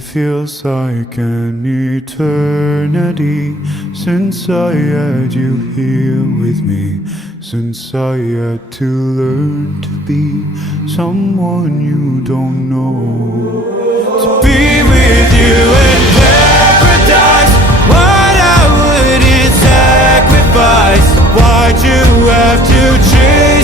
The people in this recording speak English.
It feels like an eternity since I had you here with me, since I had to learn to be someone you don't know. To be with you in paradise, what I wouldn't sacrifice. Why'd you have to change?